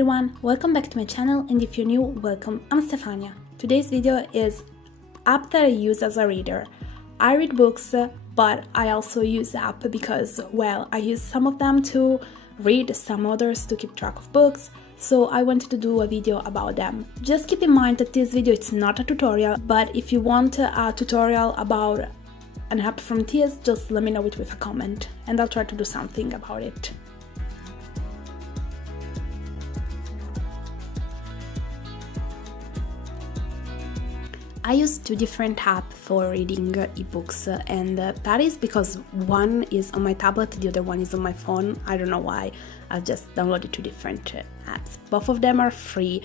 everyone, welcome back to my channel, and if you're new, welcome. I'm Stefania. Today's video is app that I use as a reader. I read books, but I also use the app because, well, I use some of them to read, some others to keep track of books, so I wanted to do a video about them. Just keep in mind that this video is not a tutorial, but if you want a tutorial about an app from this, just let me know it with a comment, and I'll try to do something about it. I use two different apps for reading ebooks, and that is because one is on my tablet, the other one is on my phone. I don't know why, I've just downloaded two different apps. Both of them are free,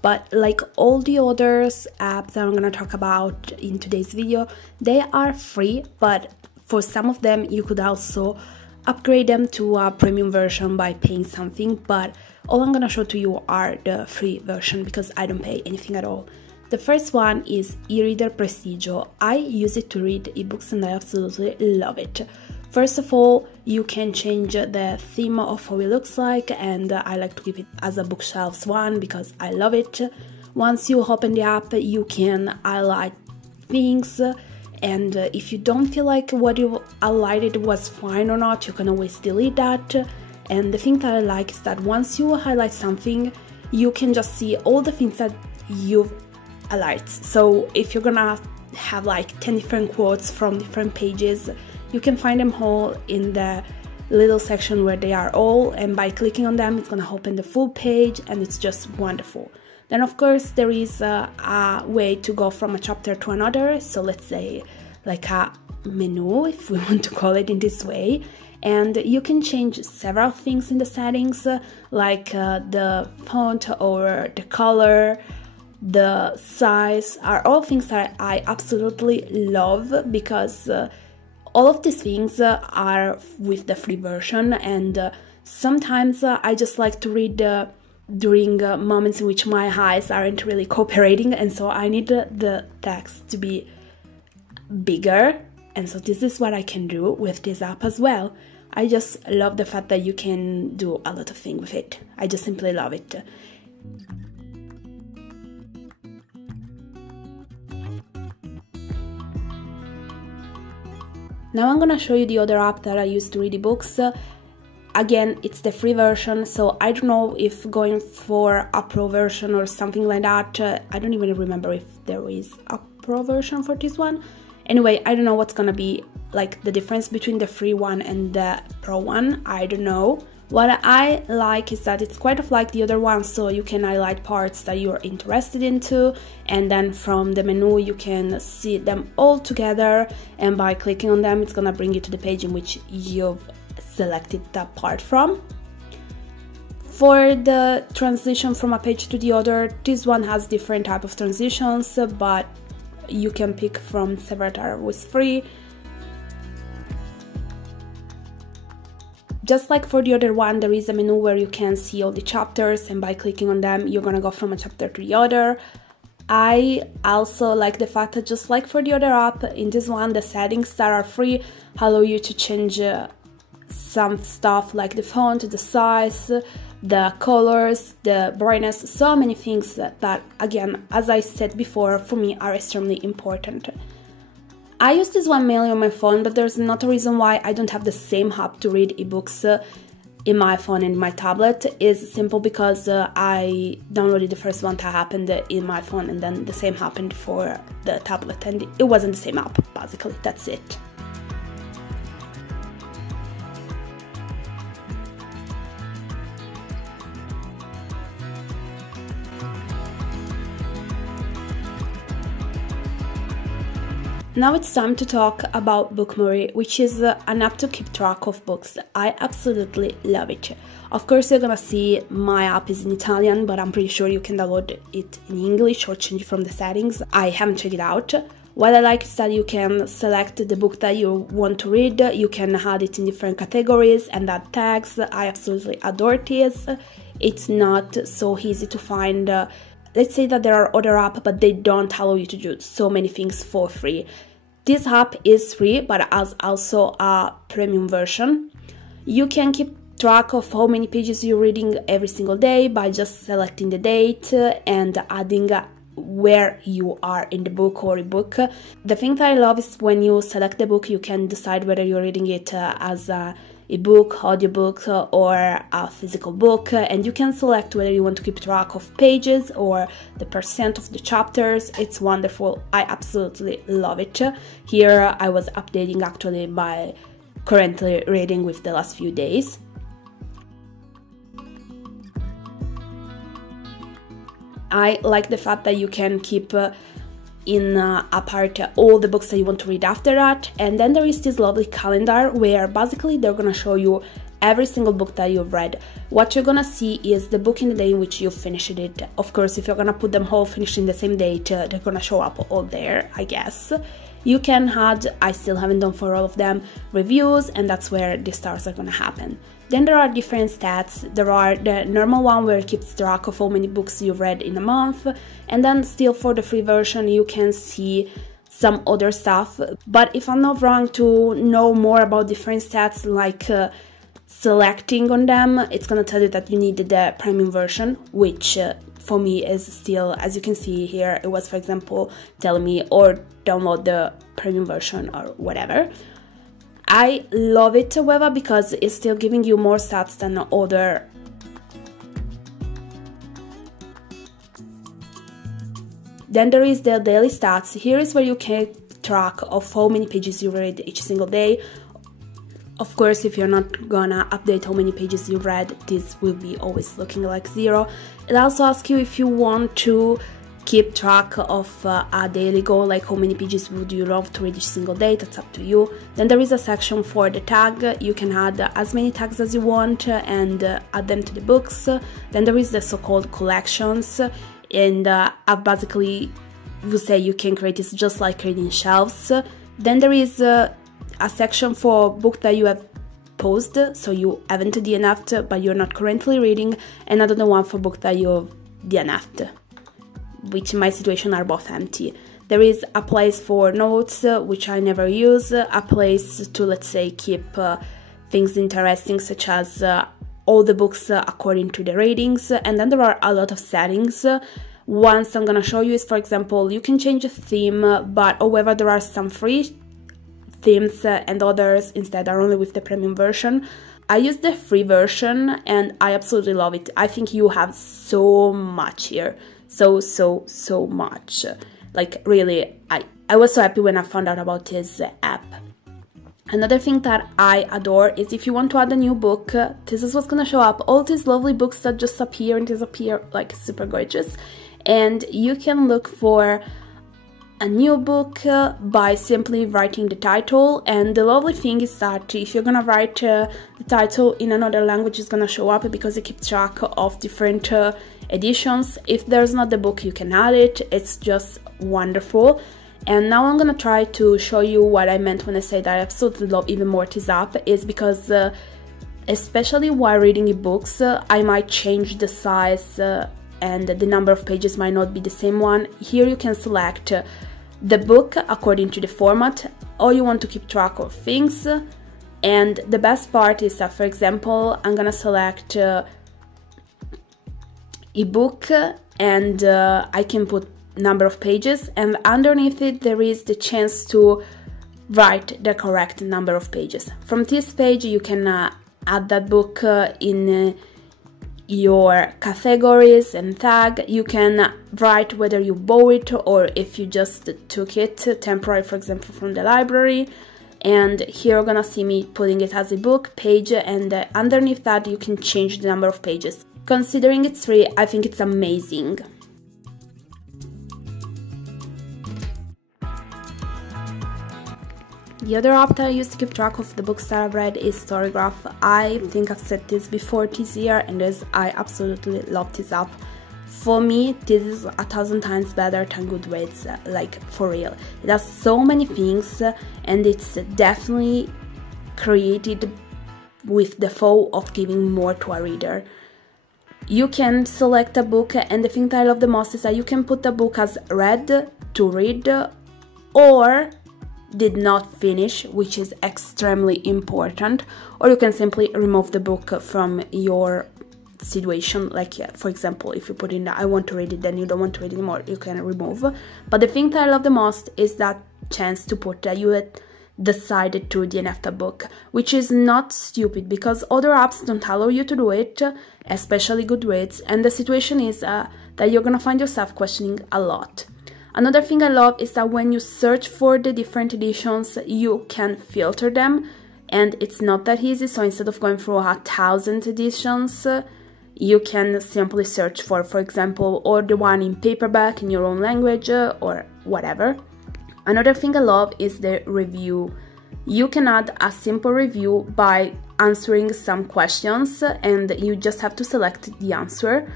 but like all the others apps that I'm gonna talk about in today's video, they are free, but for some of them you could also upgrade them to a premium version by paying something, but all I'm gonna show to you are the free version because I don't pay anything at all. The first one is eReader Prestigio. I use it to read ebooks and I absolutely love it. First of all, you can change the theme of how it looks like, and I like to keep it as a bookshelves one because I love it. Once you open the app, you can highlight things, and if you don't feel like what you highlighted was fine or not, you can always delete that. And the thing that I like is that once you highlight something, you can just see all the things that you've highlighted. So if you're gonna have like 10 different quotes from different pages, you can find them all in the little section where they are all, and by clicking on them it's gonna open the full page, and it's just wonderful. Then of course there is a way to go from a chapter to another, so let's say like a menu, if we want to call it in this way, and you can change several things in the settings, like the font or the color, the size, are all things that I absolutely love because all of these things are with the free version, and sometimes I just like to read during moments in which my eyes aren't really cooperating, and so I need the text to be bigger, and so this is what I can do with this app as well. I just love the fact that you can do a lot of things with it. I just simply love it. Now I'm gonna show you the other app that I use to read ebooks. Again, it's the free version, so I don't know if going for a pro version or something like that. I don't even remember if there is a pro version for this one. Anyway, I don't know what's gonna be like the difference between the free one and the pro one. I don't know. What I like is that it's quite like the other one, so you can highlight parts that you're interested into, and then from the menu you can see them all together, and by clicking on them it's gonna bring you to the page in which you've selected that part from. For the transition from a page to the other, this one has different type of transitions, but you can pick from several that are always free. Just like for the other one, there is a menu where you can see all the chapters, and by clicking on them you're gonna go from a chapter to the other. I also like the fact that, just like for the other app, in this one the settings that are free allow you to change some stuff like the font, the size, the colors, the brightness, so many things that again, as I said before, for me are extremely important. I use this one mainly on my phone, but there's not a reason why I don't have the same app to read ebooks in my phone and my tablet. It's simple because I downloaded the first one that happened in my phone, and then the same happened for the tablet, and it wasn't the same app, basically, that's it. Now it's time to talk about Bookmory, which is an app to keep track of books. I absolutely love it. Of course you're gonna see my app is in Italian, but I'm pretty sure you can download it in English or change it from the settings. I haven't checked it out. What I like is that you can select the book that you want to read, you can add it in different categories and add tags. I absolutely adore this. It's not so easy to find. Let's say that there are other apps, but they don't allow you to do so many things for free. This app is free, but has also a premium version. You can keep track of how many pages you're reading every single day by just selecting the date and adding where you are in the book or ebook. The thing that I love is when you select the book, you can decide whether you're reading it as a ebook, audiobook, or a physical book, and you can select whether you want to keep track of pages or the percent of the chapters. It's wonderful. I absolutely love it. Here I was updating actually my currently reading with the last few days. I like the fact that you can keep in a part all the books that you want to read after that, and then there is this lovely calendar where basically they're gonna show you every single book that you've read. What you're gonna see is the book in the day in which you finished it. Of course, if you're gonna put them all finished in the same date, they're gonna show up all there, I guess. You can add, I still haven't done for all of them, reviews, and that's where the stars are gonna happen. Then there are different stats. There are the normal one where it keeps track of how many books you've read in a month, and then still for the free version you can see some other stuff. But if I'm not wrong, to know more about different stats like selecting on them, it's gonna tell you that you need the premium version, which for me is still, as you can see here, it was, for example, telling me or download the premium version or whatever. I love it, however, because it's still giving you more stats than other. Then there is the daily stats. Here is where you can track of how many pages you read each single day. Of course, if you're not gonna update how many pages you read, this will be always looking like 0. It also asks you if you want to keep track of a daily goal, like how many pages would you love to read each single day. That's up to you. Then there is a section for the tag. You can add as many tags as you want and add them to the books. Then there is the so-called collections, and I basically would say you can create this just like creating shelves. Then there is a section for book that you have paused, so you haven't DNF'd but you're not currently reading, and another one for book that you've DNF'd, which in my situation are both empty. There is a place for notes, which I never use, a place to, let's say, keep things interesting, such as all the books according to the ratings, and then there are a lot of settings. Ones I'm gonna show you is, for example, you can change a theme, but however there are some free themes and others instead are only with the premium version. I use the free version and I absolutely love it. I think you have so much here. So much. Like really, I was so happy when I found out about this app. Another thing that I adore is if you want to add a new book, this is what's gonna show up. All these lovely books that just appear and disappear, like super gorgeous. And you can look for a new book by simply writing the title, and the lovely thing is that if you're gonna write the title in another language, it's gonna show up because it keeps track of different editions. If there's not the book, you can add it. It's just wonderful. And now I'm gonna try to show you what I meant when I said I absolutely love even more this app, is because especially while reading ebooks, I might change the size and the number of pages might not be the same one. Here you can select the book according to the format, or you want to keep track of things. And the best part is that, for example, I'm gonna select ebook, and I can put number of pages, and underneath it there is the chance to write the correct number of pages. From this page you can add that book in your categories and tag. You can write whether you bought it or if you just took it temporary, for example, from the library. And here you're gonna see me putting it as a book page, and underneath that you can change the number of pages. Considering it's free, I think it's amazing. The other app that I use to keep track of the books that I've read is StoryGraph. I think I've said this before this year, and I absolutely love this app. For me, this is 1,000 times better than Goodreads, like for real. It has so many things, and it's definitely created with the thought of giving more to a reader. You can select a book, and the thing that I love the most is that you can put the book as read, to read, or did not finish, which is extremely important, or you can simply remove the book from your situation. Like, for example, if you put in I want to read it, then you don't want to read it anymore, you can remove. But the thing that I love the most is that chance to put that you had decided to DNF the book, which is not stupid because other apps don't allow you to do it, especially Goodreads, and the situation is that you're gonna find yourself questioning a lot. Another thing I love is that when you search for the different editions, you can filter them, and it's not that easy. So instead of going through 1,000 editions, you can simply search for example, or the one in paperback in your own language or whatever. Another thing I love is the review. You can add a simple review by answering some questions, and you just have to select the answer.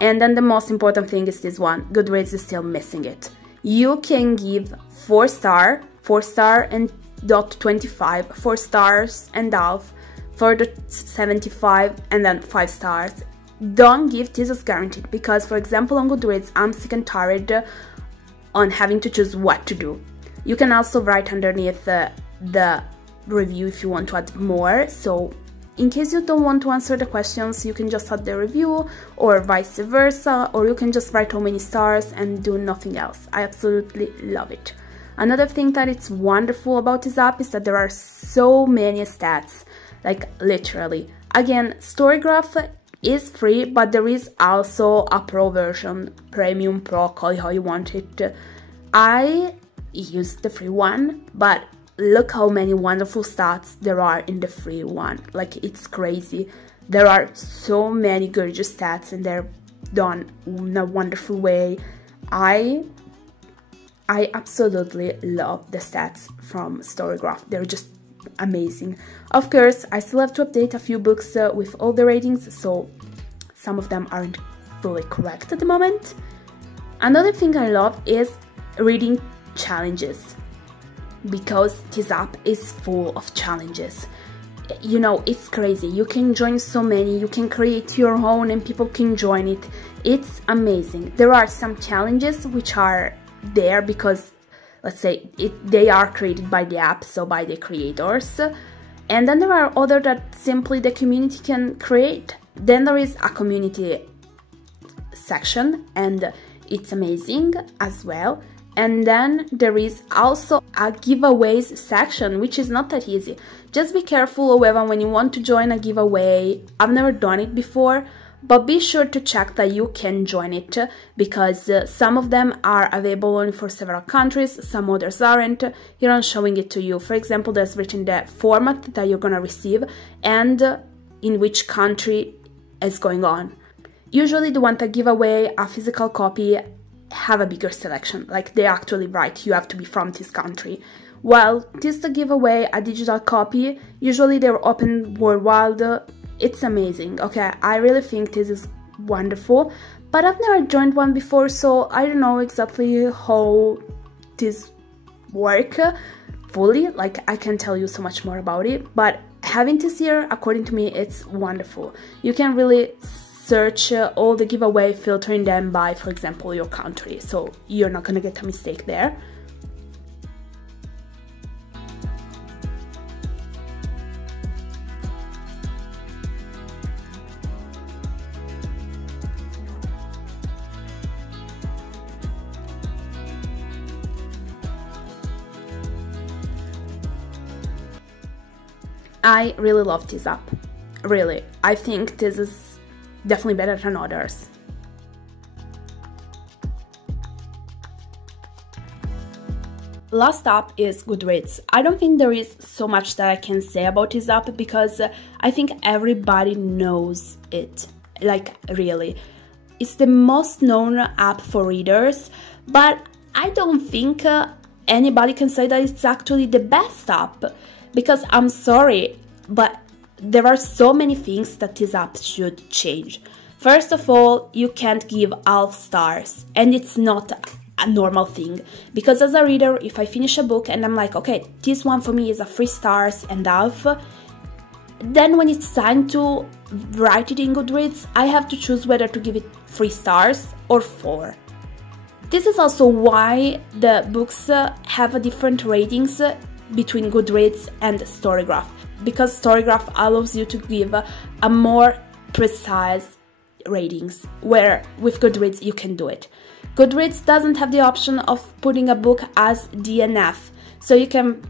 And then the most important thing is this one, Goodreads is still missing it. You can give 4 star and .25, 4 stars and half, for the 75, and then 5 stars. Don't give this as guaranteed, because for example on Goodreads I'm sick and tired on having to choose what to do. You can also write underneath the review if you want to add more, so in case you don't want to answer the questions, you can just add the review, or vice versa, or you can just write how many stars and do nothing else. I absolutely love it. Another thing that it's wonderful about this app is that there are so many stats, like literally. Again, StoryGraph is free, but there is also a pro version, premium, pro, call it how you want it. I use the free one, but look how many wonderful stats there are in the free one. Like, it's crazy. There are so many gorgeous stats, and they're done in a wonderful way. I absolutely love the stats from StoryGraph. They're just amazing. Of course, I still have to update a few books with all the ratings, so some of them aren't fully correct at the moment. Another thing I love is reading challenges, because this app is full of challenges. You know, it's crazy. You can join so many, you can create your own and people can join it. It's amazing. There are some challenges which are there because, let's say, they are created by the app, so by the creators. And then there are other that simply the community can create. Then there is a community section, and it's amazing as well. And then there is also a giveaways section, which is not that easy. Just be careful, however, when you want to join a giveaway. I've never done it before, but be sure to check that you can join it, because some of them are available only for several countries, some others aren't. Here I'm showing it to you. For example, there's written the format that you're gonna receive and in which country is going on. Usually the one that give away a physical copy have a bigger selection, like they actually write you have to be from this country. Well, this to give away a digital copy, usually they're open worldwide. It's amazing. Okay, I really think this is wonderful, but I've never joined one before, so I don't know exactly how this work fully. Like, I can't tell you so much more about it, but having this here, according to me, it's wonderful. You can really search all the giveaway, filtering them by, for example, your country, so you're not gonna get a mistake there. I really love this app, really. I think this is definitely better than others. Last app is Goodreads. I don't think there is so much that I can say about this app because I think everybody knows it, like really. It's the most known app for readers, but I don't think anybody can say that it's actually the best app, because I'm sorry, but there are so many things that this app should change. First of all, you can't give half stars, and it's not a normal thing, because as a reader, if I finish a book and I'm like, okay, this one for me is a 3 stars and half, then when it's time to write it in Goodreads, I have to choose whether to give it 3 stars or 4. This is also why the books have a different ratings between Goodreads and StoryGraph, because StoryGraph allows you to give a more precise ratings, where with Goodreads you can do it. Goodreads doesn't have the option of putting a book as DNF, so you can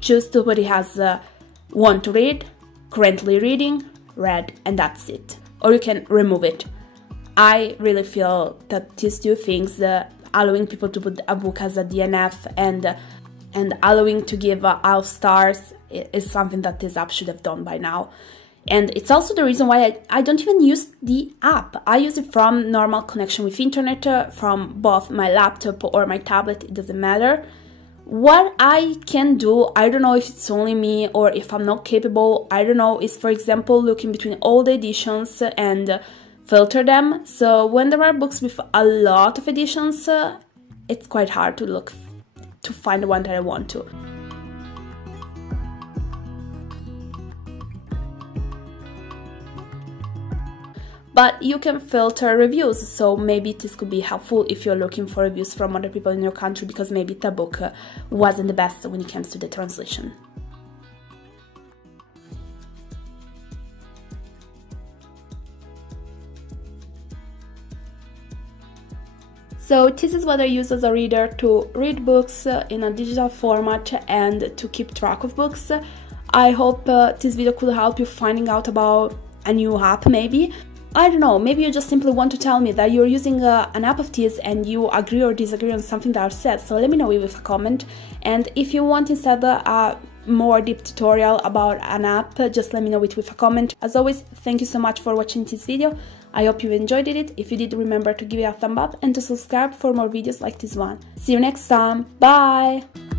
choose to put it as want to read, currently reading, read, and that's it. Or you can remove it. I really feel that these two things, allowing people to put a book as a DNF and allowing to give out stars, is something that this app should have done by now. And it's also the reason why I don't even use the app. I use it from normal connection with internet, from both my laptop or my tablet, it doesn't matter. What I can do, I don't know if it's only me or if I'm not capable, I don't know, is for example looking between all the editions and filter them. So when there are books with a lot of editions, it's quite hard to find the one that I want to. But you can filter reviews, so maybe this could be helpful if you're looking for reviews from other people in your country, because maybe the book wasn't the best when it comes to the translation. So this is what I use as a reader to read books in a digital format and to keep track of books. I hope this video could help you finding out about a new app maybe. I don't know, maybe you just simply want to tell me that you're using an app of this and you agree or disagree on something that I've said, so let me know with a comment. And if you want instead a more deep tutorial about an app, just let me know it with a comment. As always, thank you so much for watching this video. I hope you enjoyed it. If you did, remember to give it a thumb up and to subscribe for more videos like this one. See you next time. Bye!